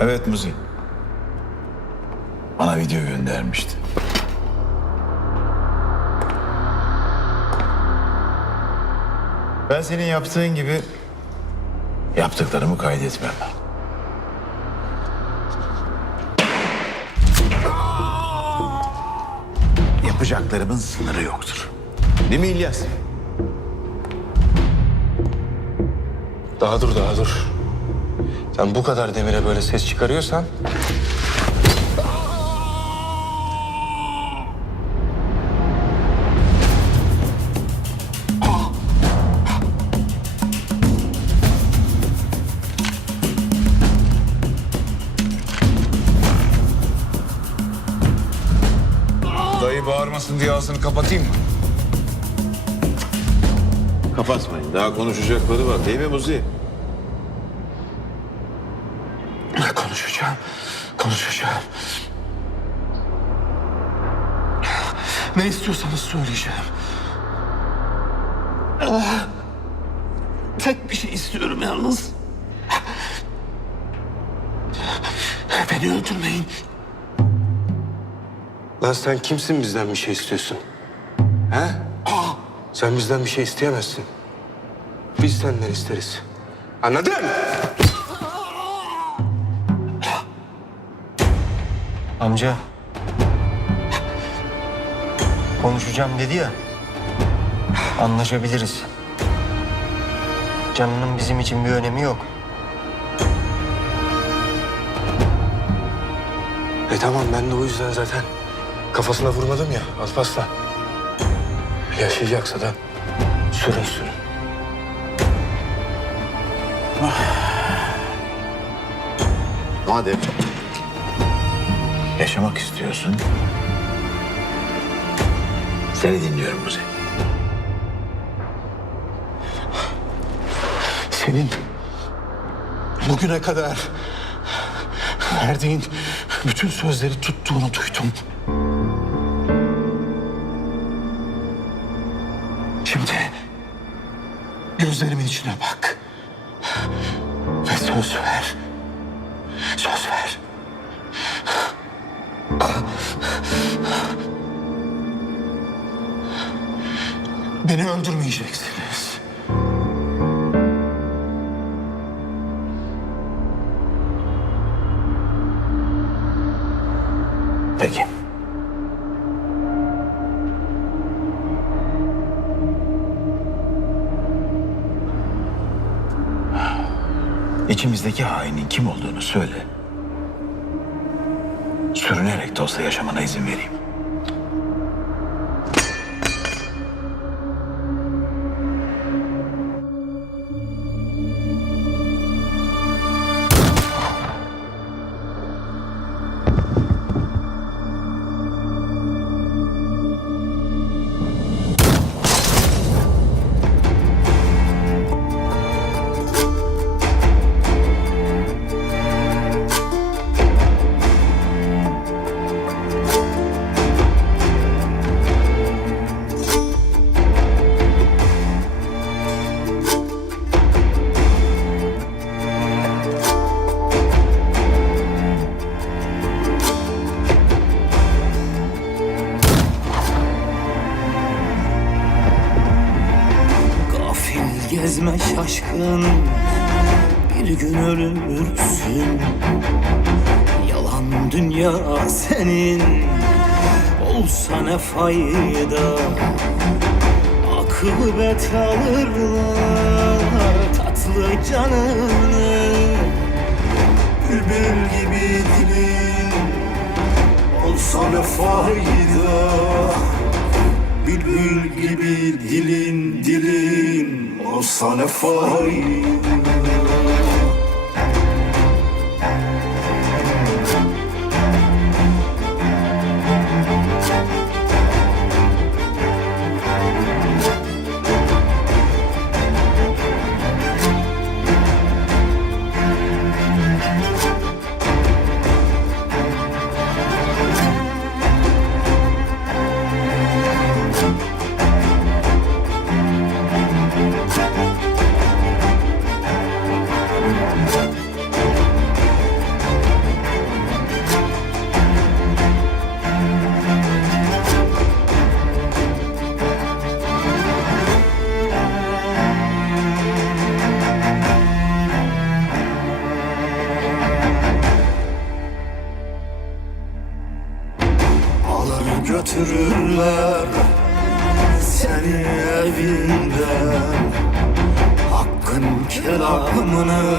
Evet Muzi. Bana video göndermişti. Ben senin yaptığın gibi yaptıklarımı kaydetmem. Yapacaklarımın sınırı yoktur. Değil mi İlyas? Daha dur daha dur. Sen bu kadar demire böyle ses çıkarıyorsan... Dayı bağırmasın diye ağzını kapatayım mı? Kapatmayın. Daha konuşacakları var değil mi Muzi? Konuşacağım, konuşacağım. Ne istiyorsanız söyleyeceğim. Tek bir şey istiyorum yalnız. Beni öldürmeyin. Lan sen kimsin bizden bir şey istiyorsun? He? Sen bizden bir şey isteyemezsin. Biz senden isteriz. Anladın? Amca. Konuşacağım dedi ya. Anlaşabiliriz. Canının bizim için bir önemi yok. E tamam ben de o yüzden zaten kafasına vurmadım ya Alparslan. Yaşayacaksa da sürünsün. Madem yaşamak istiyorsun, seni dinliyorum Muzi. Senin bugüne kadar verdiğin bütün sözleri tuttuğunu duydum. Şimdi gözlerimin içine bak. Ve söz ver. Söz ver. Beni öldürmeyeceksiniz. İçimizdeki hainin kim olduğunu söyle. Sürünerek de olsa yaşamana izin vereyim. Şaşkın Bir gün ölürsün. Yalan dünya senin Olsa ne fayda? Akıbet alırlar Tatlı canını Bülbül gibi dilin. Olsa ne fayda? Bülbül gibi dilin dilin olsa ne fayda Hakkın kelamını